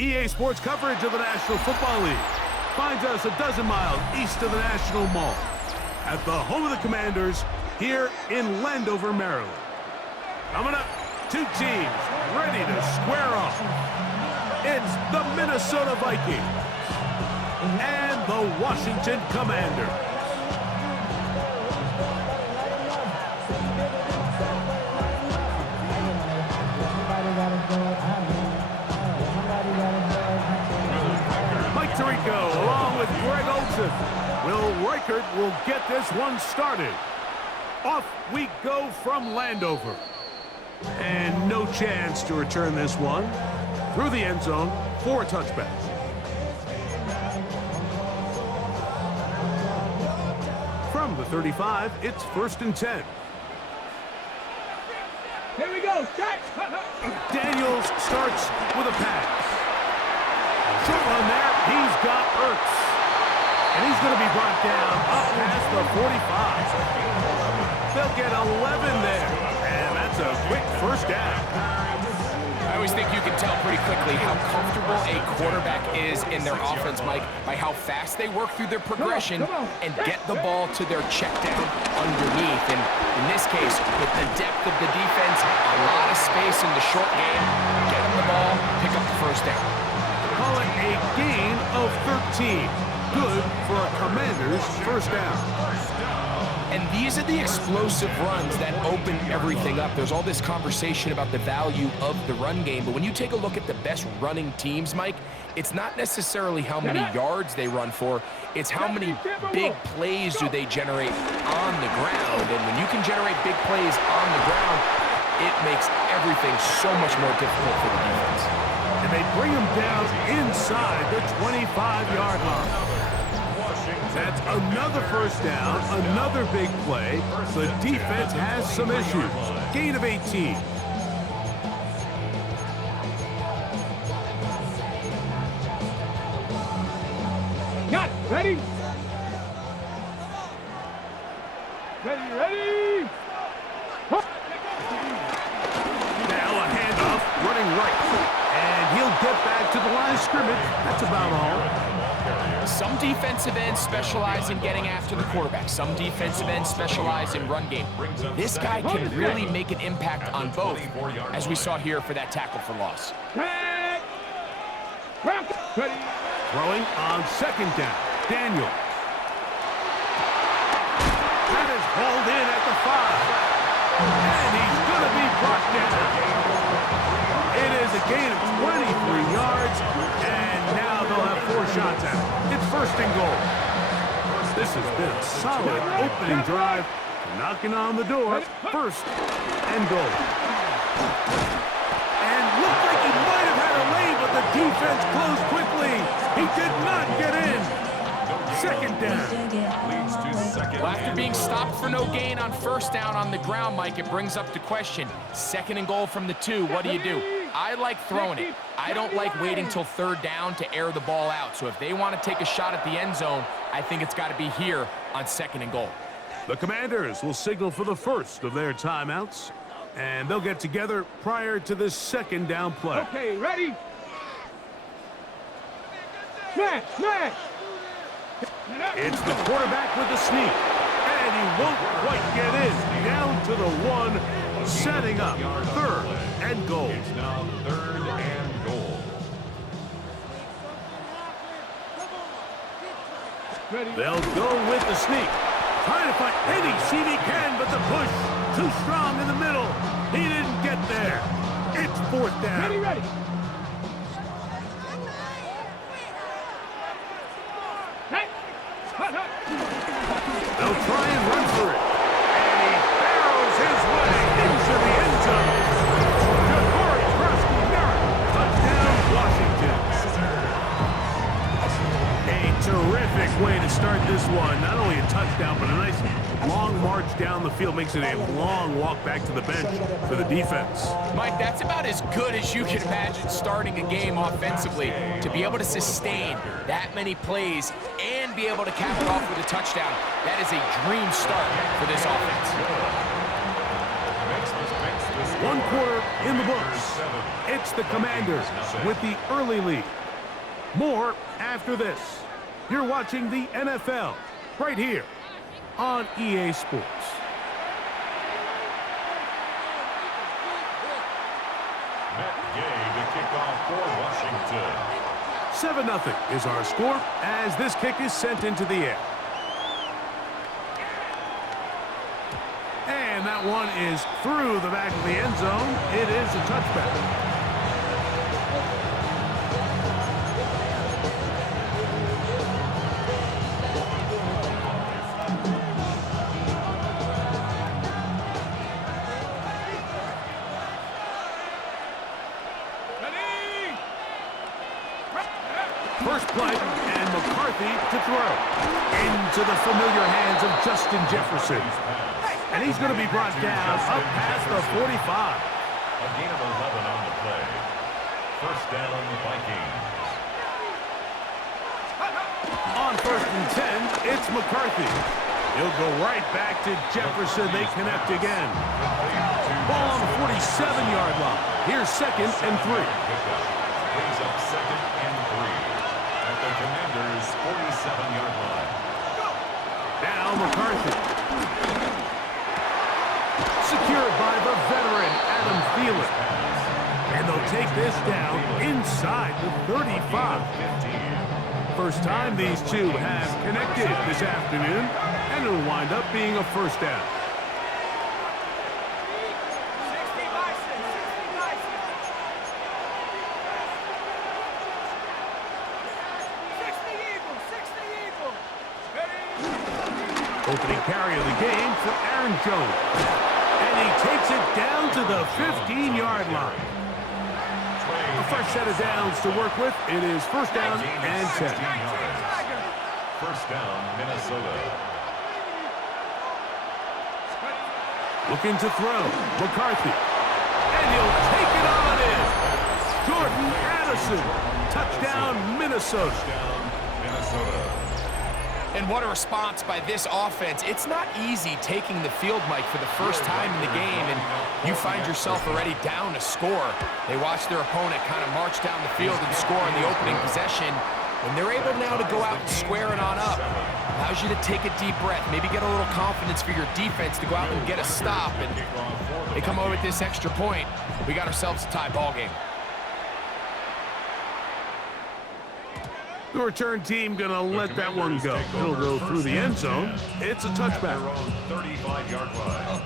EA Sports coverage of the National Football League finds us a dozen miles east of the National Mall at the home of the Commanders here in Landover, Maryland. Coming up, two teams ready to square off. It's the Minnesota Vikings and the Washington Commanders. Mike Tirico along with Greg Olson. Will Reichert will get this one started. Off we go from Landover. And no chance to return this one through the end zone for a touchback. From the 35, it's 1st and 10. Here we go. Daniels starts with a pass. Short one there. He's got Ertz. And he's going to be brought down up past the 45. They'll get 11 there. And that's a quick first down. I always think you can tell pretty quickly how comfortable a quarterback is in their offense, Mike, by how fast they work through their progression and get the ball to their check down underneath. And in this case, with the depth of the defense, a lot of space in the short game, get them the ball, pick up the first down. Call it a gain of 13. Good for a Commander's first down. And these are the explosive runs that open everything up. There's all this conversation about the value of the run game, but when you take a look at the best running teams, Mike, it's not necessarily how many yards they run for, it's how many big plays do they generate on the ground. And when you can generate big plays on the ground, it makes everything so much more difficult for the defense. And they bring him down inside the 25-yard line. That's another first down, another big play. The defense has some issues. Gain of 18. Got it. Ready? Ready? Now a handoff, running right. And he'll get back to the line of scrimmage. That's about all. Some defensive ends specialize in getting after the quarterback. Some defensive ends specialize in run game. This guy can really make an impact on both, as we saw here for that tackle for loss. Throwing on second down. Daniel. That is hauled in at the 5. And he's going to be brought down. It is a gain of 23 yards, and now they'll have 4 shots at it. It's 1st and goal. This has been a solid opening drive. Knocking on the door. 1st and goal. And looked like he might have had a lane, but the defense closed quickly. He did not get in. 2nd down. Well, after being stopped for no gain on 1st down on the ground, Mike, it brings up the question. 2nd and goal from the 2, what do? I like throwing it. I don't like waiting till 3rd down to air the ball out. So if they want to take a shot at the end zone, I think it's got to be here on 2nd and goal. The Commanders will signal for the first of their timeouts, and they'll get together prior to this 2nd down play. Okay, ready? Smash! It's the quarterback with the sneak, and he won't quite get in. Down to the 1, setting up 3rd and goal. It's now 3rd and goal. They'll go with the sneak. Trying to find any seam he can, but the push too strong in the middle. He didn't get there. It's 4th down. Ready. They'll try and run for it. And he barrels his way into the end zone. Ja'Cory Krusky-Merritt, touchdown, Washington. A terrific way to start this one. Not only a touchdown, but a nice long march down the field. Makes it a long walk back to the bench for the defense. Mike, that's about as good as you can imagine starting a game offensively. To be able to sustain that many plays and be able to cap it off with a touchdown, that is a dream start for this offense. Makes this One quarter in the books. It's the Commanders with the early lead. More after this. You're watching the NFL right here on EA Sports. Matt Gay to kick off for Washington. 7-0 is our score as this kick is sent into the air. And that one is through the back of the end zone. It is a touchback. First play, and McCarthy to throw. Into the familiar hands of Justin Jefferson. And he's going to be brought down up past the 45. A gain of 11 on the play. First down, Vikings. On 1st and 10, it's McCarthy. He'll go right back to Jefferson. They connect again. Ball on the 47-yard line. Here's 2nd and 3. Brings up 2nd and 3 at the Commanders' 47-yard line. Now McCarthy. Secured by the veteran Adam Thielen. And they'll take this down inside the 35. First time these two have connected this afternoon, and it'll wind up being a first down. Opening carry of the game for Aaron Jones. And he takes it down to the 15-yard line. A fresh set of downs to work with. It is first down and 10. First down, Minnesota. Looking to throw. McCarthy. And he'll take it on in. Jordan Addison. Touchdown, Minnesota. Touchdown, Minnesota. And what a response by this offense. It's not easy taking the field, Mike, for the first time in the game, and you find yourself already down a score. They watch their opponent kind of march down the field and score in the opening possession, and they're able now to go out and square it on up. Allows you to take a deep breath, maybe get a little confidence for your defense to go out and get a stop, and they come over with this extra point. We got ourselves a tie ball game. The return team going to let that one go. It'll go through the end zone. It's a touchback. Their own 35-yard line.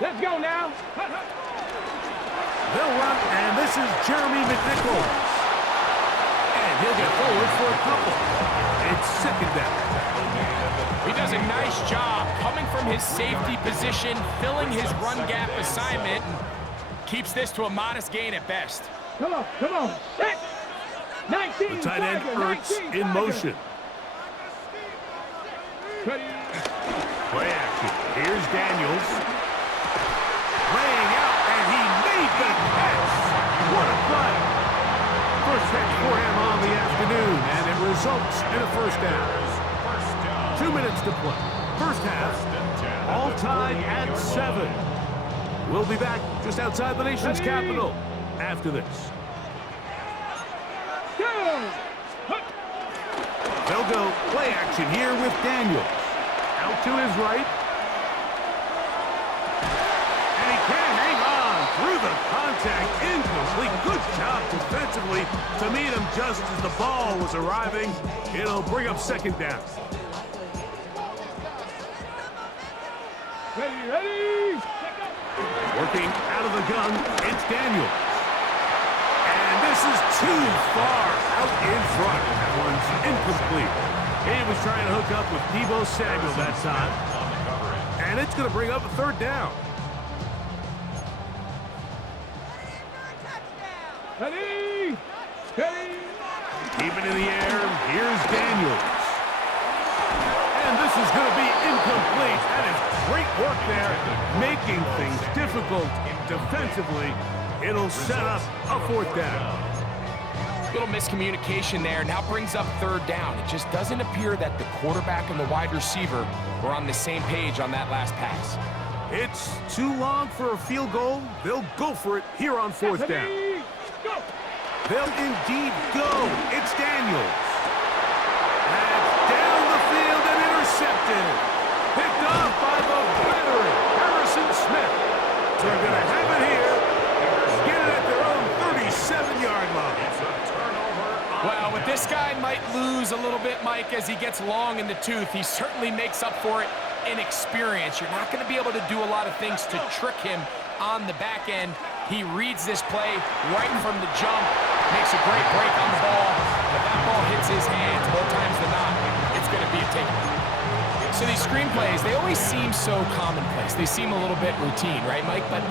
Let's go now. They'll run, and this is Jeremy McNichols. And he'll get forward for a couple. It's 2nd down. He does a nice job coming from his safety position, filling his run gap assignment, and keeps this to a modest gain at best. Come on, come on. Set. 19. The tight end Ertz in motion. Ready. Play action. Here's Daniels. Laying out, and he made the catch. What a play. First catch for him on the afternoon, and it results in a first down. 2 minutes to play. First half, all tied at 7. We'll be back just outside the nation's capital after this. They'll go play action here with Daniels. Out to his right. And he can't hang on through the contact. Incomplete. Good job defensively to meet him just as the ball was arriving. It'll bring up 2nd down. Ready, ready. Working out of the gun, it's Daniels. And this is too far out in front. That one's incomplete. He was trying to hook up with Deebo Samuel that time. And it's going to bring up a 3rd down. Ready. Ready. Keep it in the air. Here's Daniels. And this is going to be incomplete. That is great work there, making things difficult defensively. It'll set up a 4th down. Little miscommunication there. Now brings up third down. It just doesn't appear that the quarterback and the wide receiver were on the same page on that last pass. It's too long for a field goal. They'll go for it here on fourth down. Go. They'll indeed go. It's Daniels. That's down the field and intercepted. Picked off by the veteran, Harrison Smith. So they're going to have it here. Get it at their own 37-yard line. It's a turnover. Well, with this guy might lose a little bit, Mike, as he gets long in the tooth. He certainly makes up for it in experience. You're not going to be able to do a lot of things to trick him on the back end. He reads this play right from the jump, makes a great break on the ball. And if that ball hits his hands more times than not, it's going to be a takeaway. So these screen plays, they always seem so commonplace. They seem a little bit routine, right, Mike? But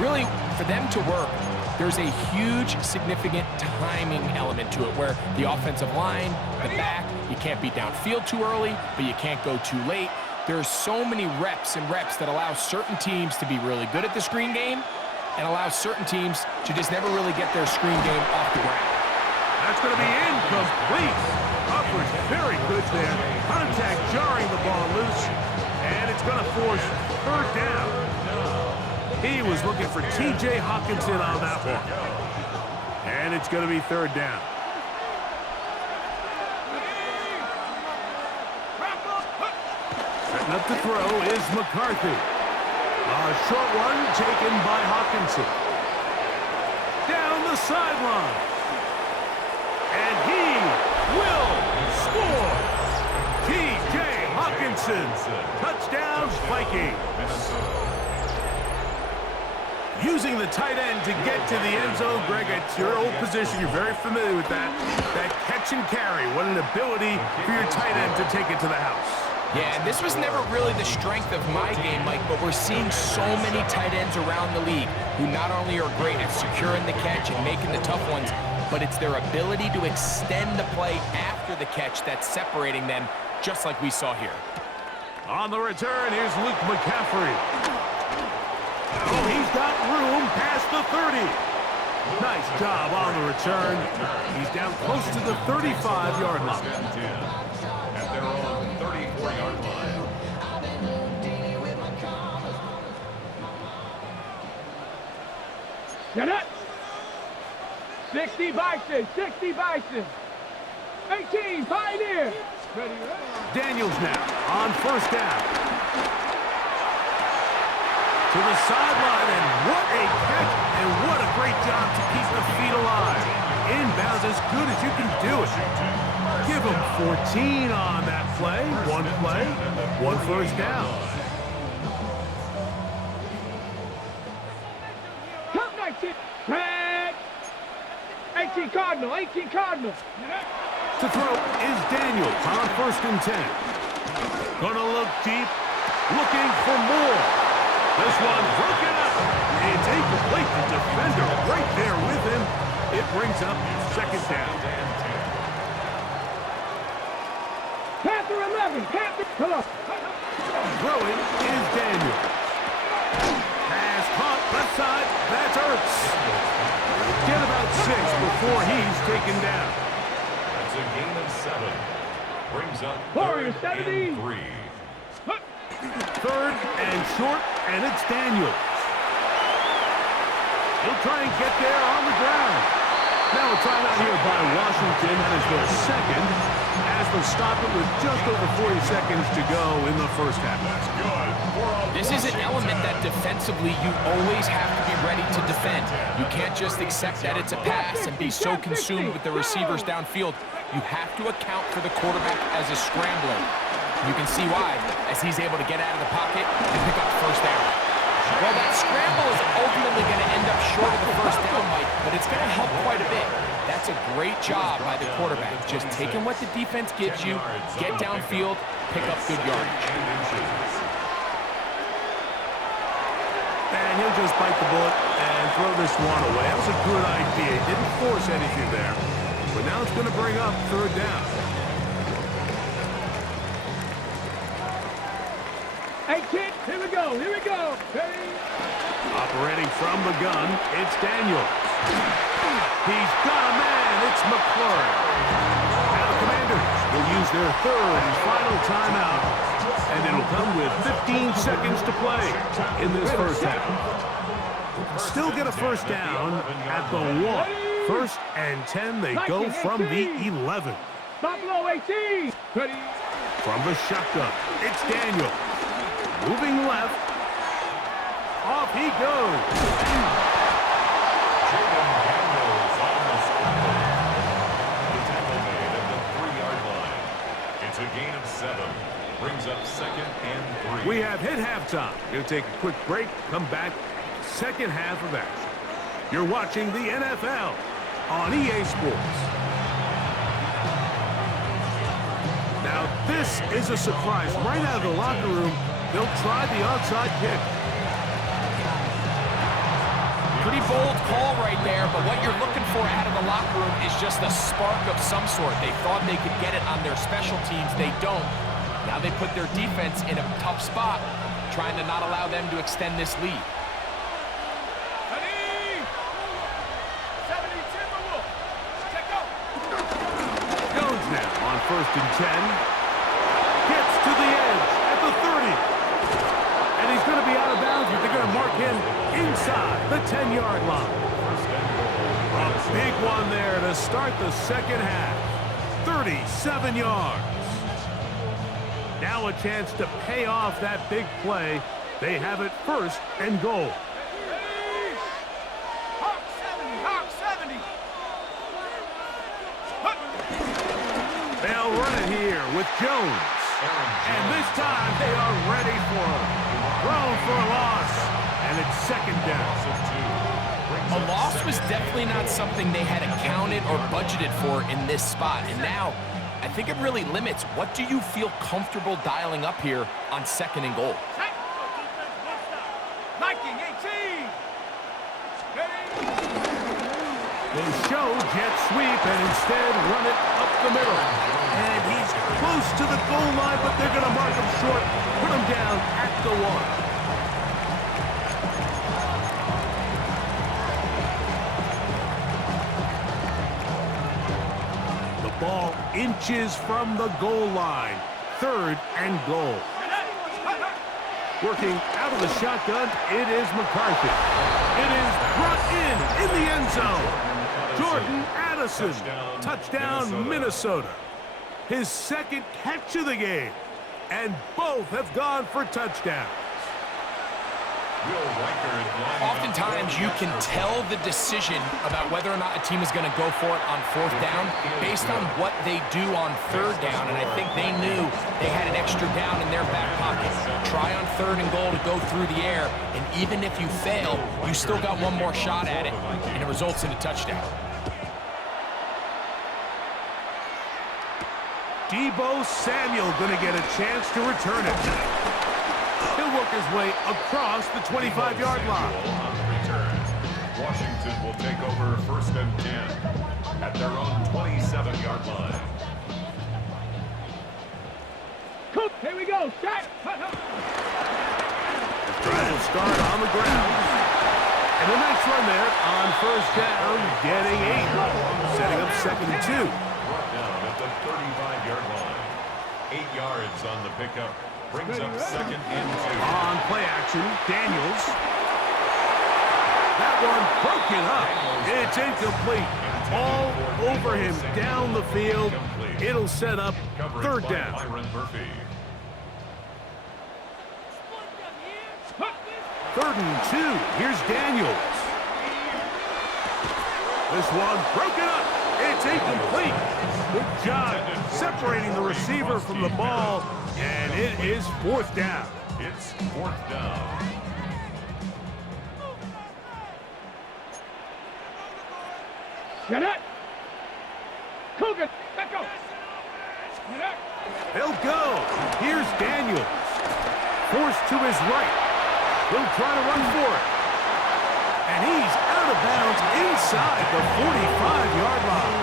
really, for them to work, there's a huge, significant timing element to it where the offensive line, the back, you can't be downfield too early, but you can't go too late. There's so many reps and reps that allow certain teams to be really good at the screen game and allow certain teams to just never really get their screen game off the ground. That's going to be incomplete. Upwards, very good there. Contact jarring the ball loose, and it's going to force third down. He was looking for T.J. Hawkinson on that one. And it's going to be third down. Setting up to throw is McCarthy. A short one taken by Hawkinson. Down the sideline. And he will score. T.J. Hawkinson. Touchdown, Vikings. Using the tight end to get to the end zone. Greg, it's your old position. You're very familiar with that. That catch and carry. What an ability for your tight end to take it to the house. Yeah, and this was never really the strength of my game, Mike, but we're seeing so many tight ends around the league who not only are great at securing the catch and making the tough ones, but it's their ability to extend the play after the catch that's separating them, just like we saw here. On the return, here's Luke McCaffrey. Oh, he's got room past the 30. Nice job on the return. He's down close to the 35-yard line. At their own 34-yard line. Get it. 60 Bison, 60 Bison. 18 Pioneer. Ready, ready. Daniels now on first down. To the sideline, and what a catch, and what a great job to keep the feet alive. Inbounds as good as you can do it. Give him 14 on that play, one first down. Come 19. Red. 18 Cardinal, 18 Cardinal. To throw is Daniels on first and 10. Gonna look deep, looking for more. This one broken up. It's incomplete. The defender right there with him. It brings up second down. Panther 11, Panther. Come on. Throwing is Daniels. Pass caught left side. That's Ertz. Get about 6 before he's taken down. That's a gain of 7. Brings up Warriors, third 70. and 3. Third and short, and it's Daniels. He'll try and get there on the ground. Now a timeout here by Washington. That is their second, as they'll stop it with just over 40 seconds to go in the first half. This is an element that defensively you always have to be ready to defend. You can't just accept that it's a pass and be so consumed with the receivers downfield. You have to account for the quarterback as a scrambler. You can see why, as he's able to get out of the pocket and pick up first down. Well, that scramble is ultimately going to end up short of the first down, Mike, but it's going to help quite a bit. That's a great job by the quarterback, just taking what the defense gives you, get downfield, pick up good yardage. And he'll just bite the bullet and throw this one away. That was a good idea. He didn't force anything there. But now it's going to bring up third down. 18, here we go, here we go. Ready. Operating from the gun, it's Daniels. He's got a man. It's McLaurin. Now the Commanders will use their third and final timeout, and it'll come with 15 seconds to play in this first half. Still get a first down at the 1. First and 10, they go from the 11. Buffalo 18. Ready. From the shotgun, it's Daniel. Moving left. Off he goes. Jaden Daniels on the scramble. The tackle made at the 3-yard line. It's a gain of 7. Brings up second and 3. We have hit halftime. Going to take a quick break, come back, second half of action. You're watching the NFL on EA Sports. Now, this is a surprise. Right out of the locker room, they'll try the onside kick. Pretty bold call right there, but what you're looking for out of the locker room is just a spark of some sort. They thought they could get it on their special teams. They don't. Now they put their defense in a tough spot, trying to not allow them to extend this lead. Jones now on first and 10. Gets to the edge at the 30. And he's going to be out of bounds, but they're going to mark him inside the 10-yard line. A big one there to start the second half. 37 yards. Now a chance to pay off that big play. They have it first and goal. They'll run it here with Jones. And this time they are ready for him. Thrown for a loss. And it's second down. A loss was definitely not something they had accounted or budgeted for in this spot. And now, I think it really limits what do you feel comfortable dialing up here on second and goal. They show jet sweep and instead run it up the middle. And he's close to the goal line, but they're going to mark him short, put him down at the 1. Ball inches from the goal line. Third and goal. Working out of the shotgun, it is McCarthy. It is brought in the end zone. Jordan Addison. Touchdown, Minnesota. His second catch of the game. And both have gone for touchdowns. Oftentimes, you can tell the decision about whether or not a team is going to go for it on fourth down based on what they do on third down, and I think they knew they had an extra down in their back pocket. Try on third and goal to go through the air, and even if you fail, you still got one more shot at it, and it results in a touchdown. Deebo Samuel going to get a chance to return it. He'll work his way across the 25-yard line. On the return, Washington will take over first and 10 at their own 27-yard line. Here we go. Shot. Trying to start on the ground. And a nice run there on first down, getting 8. Setting up second and 2. Brought down at the 35-yard line. 8 yards on the pickup. Brings up second and 2. On play action, Daniels. That one broken up. It's incomplete. All over him down the field. It'll set up third down. Third and 2. Here's Daniels. This one broken up. It's incomplete. Good job separating the receiver from the ball. And it is fourth down. It's fourth down. Get it. Cougar. Let's go. Get it. They'll go. Here's Daniels. Forced to his right. He'll try to run for it. And he's out of bounds inside the 45-yard line.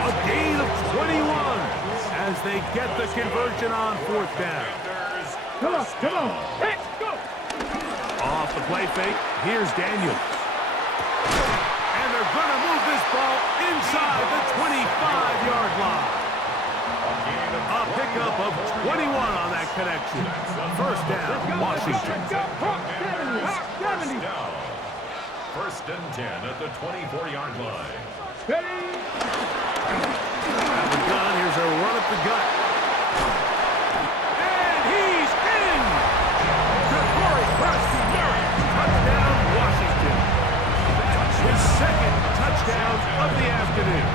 A gain of 21 as they get the conversion on fourth down. Come on. Let's go. Off the play fake, here's Daniels. And they're going to move this ball inside the 25-yard line. A pickup of 21 on that connection. First down, Washington. First and 10 at the 24-yard line. At the gun, here's a run at the gut. And he's in! Touchdown, Washington. That's his second touchdown of the afternoon.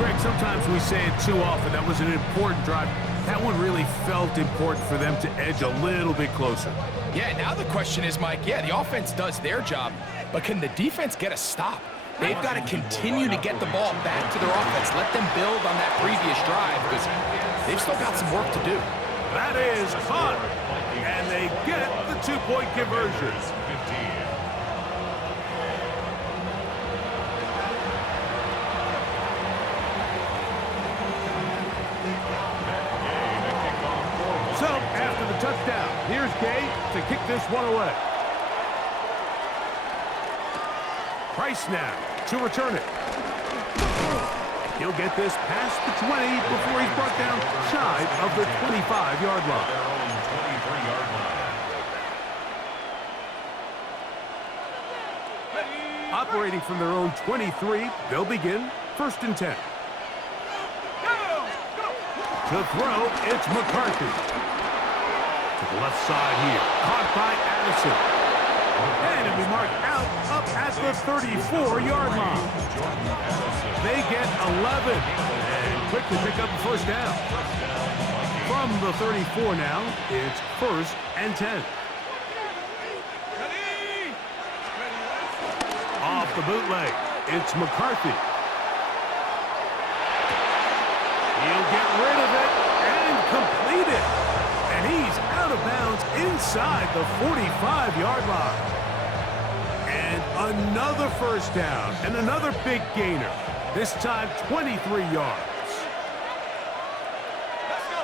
Greg, sometimes we say it too often. That was an important drive. That one really felt important for them to edge a little bit closer. Yeah, now the question is, Mike, yeah, the offense does their job, but can the defense get a stop? They've got to continue to get the ball back to their offense. Let them build on that previous drive because they've still got some work to do. That is caught, and they get the two-point conversion. So, after the touchdown, here's Gay to kick this one away. Price now to return it. He'll get this past the 20 before he's brought down shy of the 25-yard line. Operating from their own 23, they'll begin first and 10. To throw, it's McCarthy. To the left side here. Caught by Addison. And it'll be marked out up at the 34-yard line. They get 11 and quickly pick up the first down. From the 34 now, it's first and 10. Off the bootleg, it's McCarthy. He'll get rid of it and complete it. And he's out of bounds inside the 45-yard line. And another first down and another big gainer. This time 23 yards. Let's go.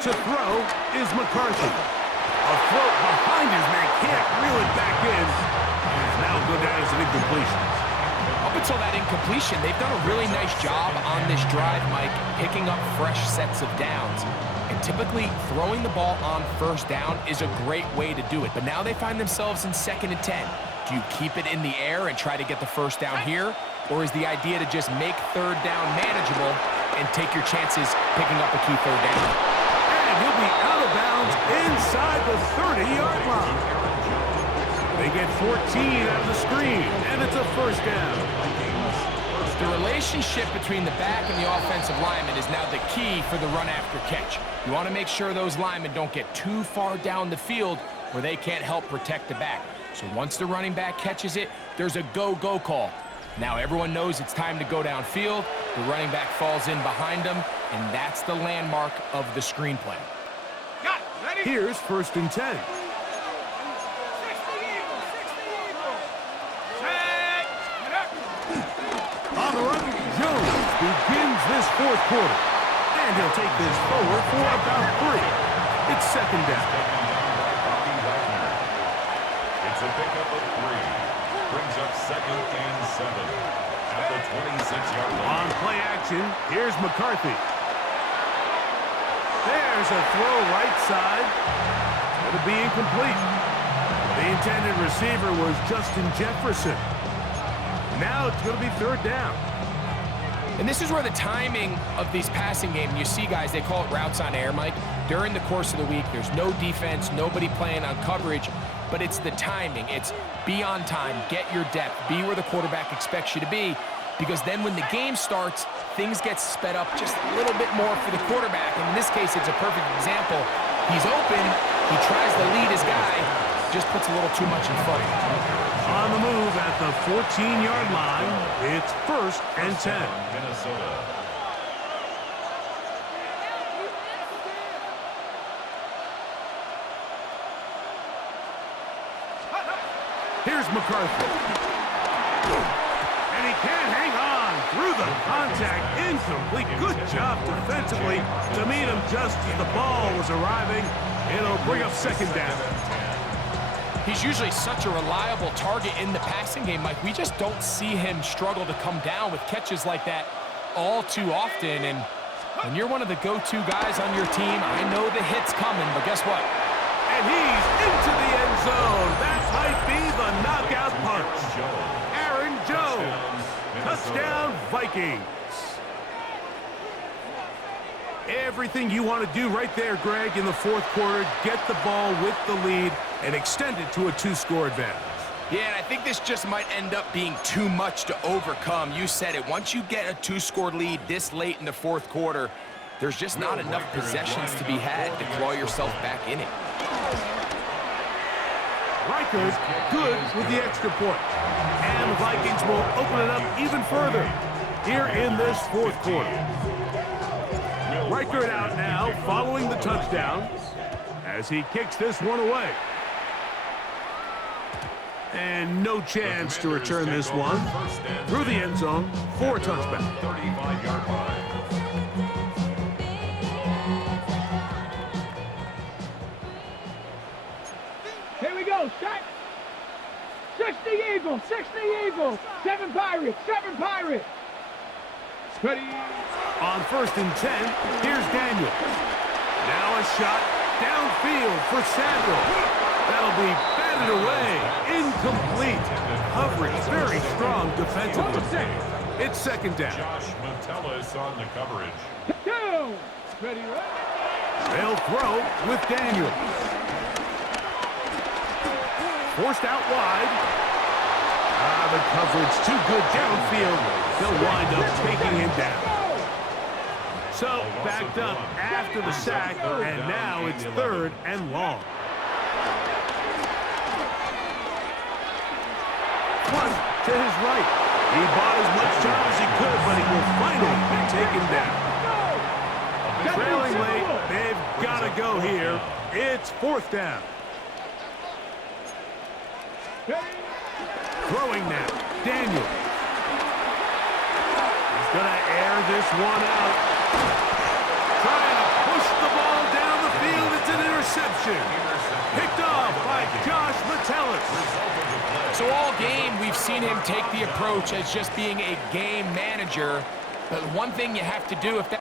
To throw is McCarthy. A throw behind his man, can't reel it back in. And now go down as an incompletion. Up until that incompletion, they've done a really nice job on this drive, Mike, picking up fresh sets of downs. And typically, throwing the ball on first down is a great way to do it. But now they find themselves in second and 10. Do you keep it in the air and try to get the first down here? Or is the idea to just make third down manageable and take your chances picking up a key third down? And he'll be out of bounds inside the 30-yard line. They get 14 out of the screen, and it's a first down. The relationship between the back and the offensive lineman is now the key for the run after catch. You want to make sure those linemen don't get too far down the field where they can't help protect the back. So once the running back catches it, there's a go-go call. Now everyone knows it's time to go downfield. The running back falls in behind them, and that's the landmark of the screenplay. Here's first and 10. On the run, Jones begins this fourth quarter. And he'll take this forward for about 3. It's second down. It's a pickup of 3. Brings up second and 7 at the 26-yard line. On play action, here's McCarthy. There's a throw right side. It'll be incomplete. The intended receiver was Justin Jefferson. Now it's going to be third down. And this is where the timing of these passing games, you see guys, they call it routes on air, Mike. During the course of the week, there's no defense, nobody playing on coverage, but it's the timing. It's be on time, get your depth, be where the quarterback expects you to be, because then when the game starts, things get sped up just a little bit more for the quarterback. And in this case, it's a perfect example. He's open, he tries to lead his guy, just puts a little too much in front of him. On the move at the 14-yard line, it's first and 10. Minnesota. Here's McCarthy. And he can't hang on. on through the contact. Incomplete. Good job defensively to meet him just as the ball was arriving. It'll bring up second down. He's usually such a reliable target in the passing game, Mike. We just don't see him struggle to come down with catches like that all too often. And when you're one of the go-to guys on your team, I know the hit's coming, but guess what? And he's into the end zone. That might be the knockout punch. Aaron Jones. Touchdown, Vikings. Everything you want to do right there, Greg, in the fourth quarter. Get the ball with the lead and extend it to a 2-score advantage. Yeah, and I think this just might end up being too much to overcome. You said it. Once you get a 2-score lead this late in the fourth quarter, there's just not enough possessions to be had to claw yourself back in it. Riker's good with the extra point. And the Vikings will open it up even further here in this fourth quarter. Riker it out now following the touchdown as he kicks this one away. And no chance to return this one through the end zone for a touchback. 35-yard line. Here we go, set. 60 Eagles, 60 Eagles. 7 Pirates, 7 Pirates. Ready. On 1st and 10, here's Daniel. Now a shot downfield for Samuel. That'll be batted away. Incomplete. Coverage very strong defensively. It's second down. Josh Metellus on the coverage. 2. Ready, They'll throw with Daniel. Forced out wide. The coverage too good downfield. They'll wind up taking him down. So backed up after the sack, and now it's 3rd and long. One to his right. He bought as much time as he could, but he will finally be taken down. Trailing late, they've got to go here. It's 4th down. Throwing now, Daniel. He's going to air this one out. Trying to push the ball down the field. It's an interception. Picked off by Josh Metellus. So all game, we've seen him take the approach as just being a game manager. But one thing you have to do if that